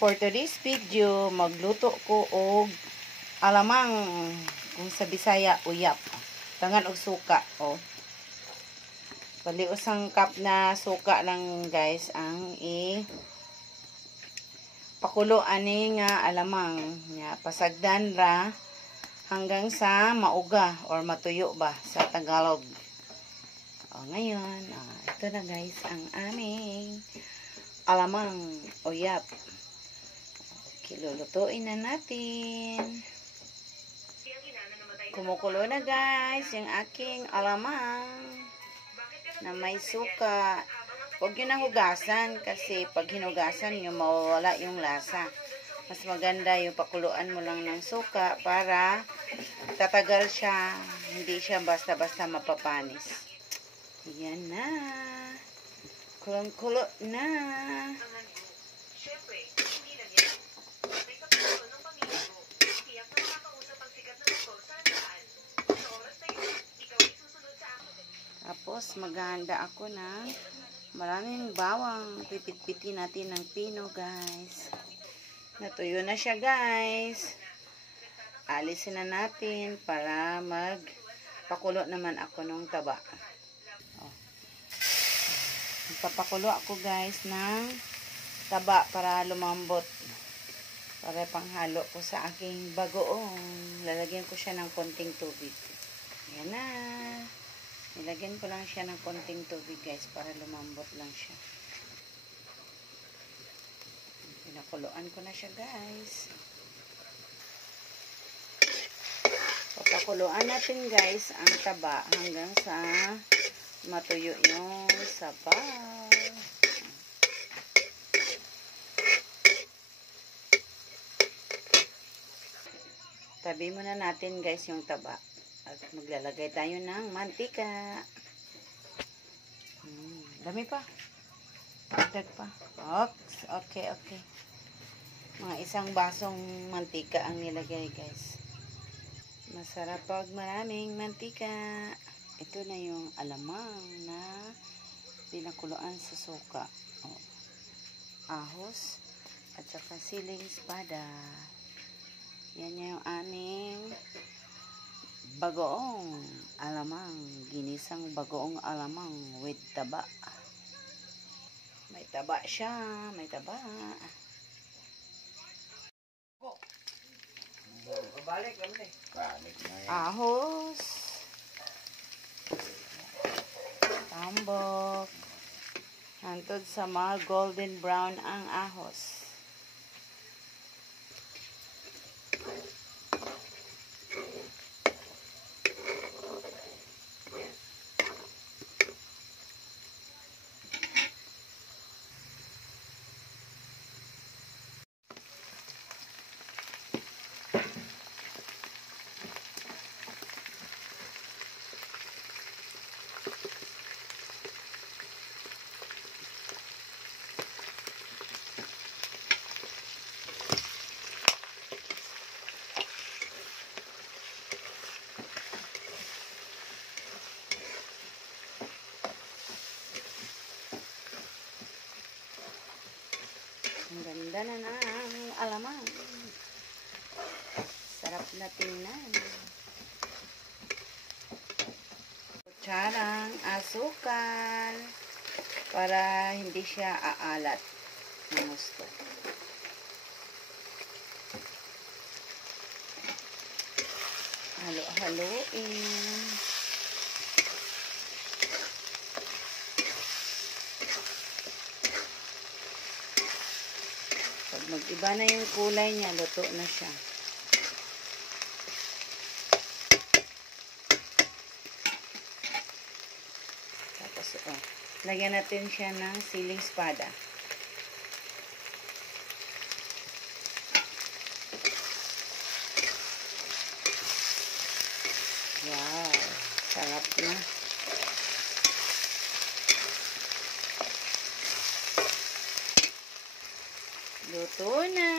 For today's video, magluto ko og alamang, kung sa Bisaya uyap. Tangan og suka, oh. Bali usang cup na suka lang guys ang pakulo ani nga alamang. Nya pasagdan ra hanggang sa mauga or matuyo ba sa Tagalog. Oh, ngayon, ito na guys ang aming alamang uyap. Lulutuin na natin. Kumukulo na guys yung aking alamang na may suka. Huwag nyo na hugasan kasi pag hinugasan nyo mawawala yung lasa. Mas maganda yung pakuluan mo lang ng suka para tatagal siya. Hindi siya basta-basta mapapanis. Yan na. Kulong-kulo na. Tapos maghahanda ako ng maraming bawang. Pipit-pitin natin ng pino guys. Natuyo na siya guys. Alisin na natin para magpakulo naman ako ng taba. Oh. Magpapakulo ako guys ng taba para lumambot. Para panghalo ko sa aking bagoong. Lalagyan ko siya ng konting tubig. Ayan na. Nilagyan ko lang siya ng konting tubig guys para lumambot lang siya. Pinakuluan ko na siya guys. Papakuluan natin guys ang taba hanggang sa matuyo yung sabaw. Tabi muna natin guys yung taba. At maglalagay tayo ng mantika. Dami pa. Dagdag pa. Okay. Mga isang basong mantika ang nilagay guys. Masarap pag maraming mantika. Ito na yung alamang na pinakuluan sa suka. Oh. Ahos at saka siling espada. Yan yung aming bagoong alamang, ginisang bagoong alamang with taba. May taba siya, may taba. Ahos, tambok, hantod sa mga golden brown ang ahos. Ang ganda na ng alamang. Sarap na tingnan. Kutsarang asukal para hindi siya aalat ng gusto. Halo-haloin. Mag-iba na yung kulay niya, luto na siya. Tapos, lagyan natin siya ng siling espada. Wow, sarap na. Luto na.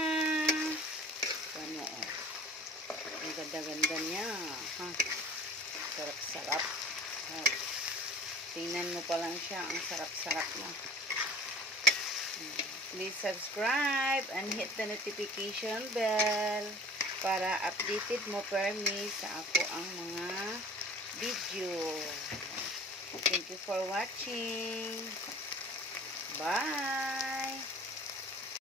Ano, ang ganda-ganda niya. Ha? Sarap-sarap. Tingnan mo pa lang siya. Ang sarap-sarap na. Please subscribe and hit the notification bell para updated mo permi sa ako ang mga video. Thank you for watching. Bye!